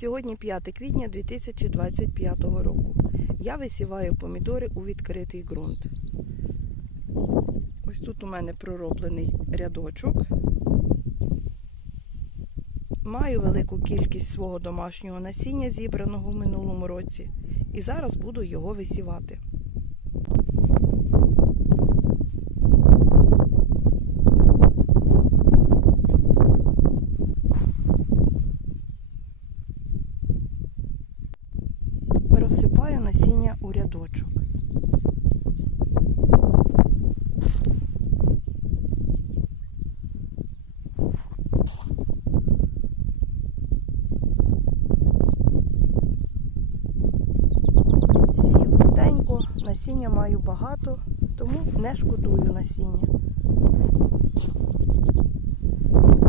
Сьогодні 5 квітня 2025 року. Я висіваю помідори у відкритий ґрунт. Ось тут у мене пророблений рядочок. Маю велику кількість свого домашнього насіння, зібраного в минулому році, і зараз буду його висівати. Розсипаю насіння у рядочок. Сію густенько, насіння маю багато, тому не шкодую насіння.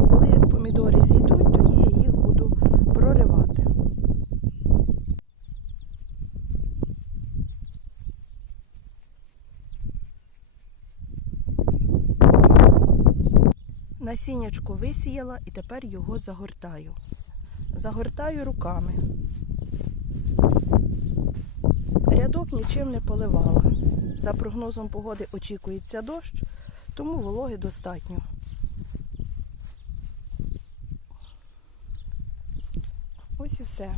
Коли помідори зійдуть, тоді я їх буду проривати. Насіннячко висіяла і тепер його загортаю. Загортаю руками. Рядок нічим не поливала. За прогнозом погоди очікується дощ, тому вологи достатньо. Ось і все.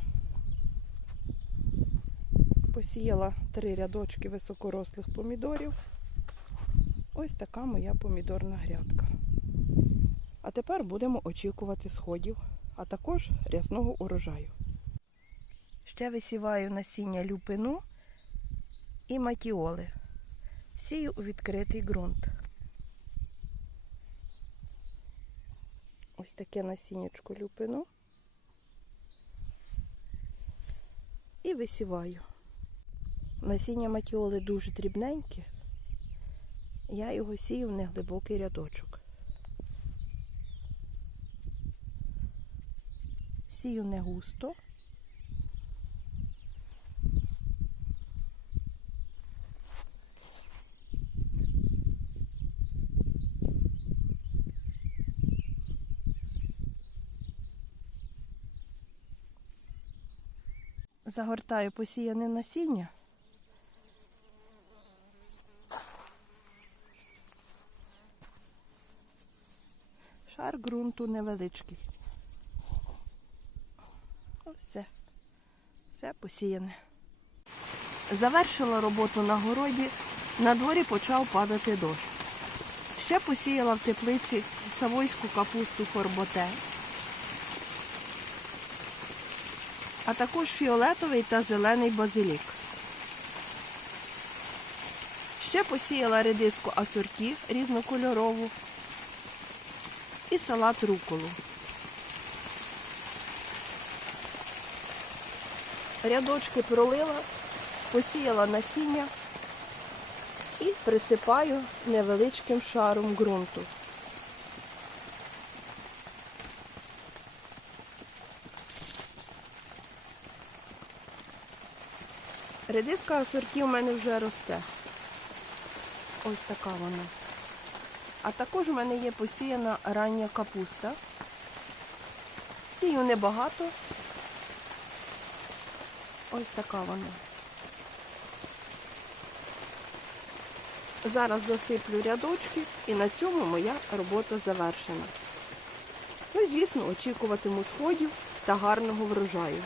Посіяла три рядочки високорослих помідорів. Ось така моя помідорна грядка. А тепер будемо очікувати сходів, а також рясного урожаю. Ще висіваю насіння люпину і матіоли. Сію у відкритий ґрунт. Ось таке насіннячко люпину. І висіваю. Насіння матіоли дуже дрібненьке. Я його сію в неглибокий рядочок. Сію не густо. Загортаю посіяне насіння. Шар ґрунту невеличкий. Ось все. Все посіяне. Завершила роботу на городі. На дворі почав падати дощ. Ще посіяла в теплиці савойську капусту форботе, а також фіолетовий та зелений базилік. Ще посіяла редиску асорті різнокольорову і салат руколу. Рядочки пролила, посіяла насіння і присипаю невеличким шаром ґрунту. Редиска асорті у мене вже росте. Ось така вона. А також у мене є посіяна рання капуста. Сію небагато. Ось така вона. Зараз засиплю рядочки і на цьому моя робота завершена. Ну звісно, очікуватиму сходів та гарного врожаю.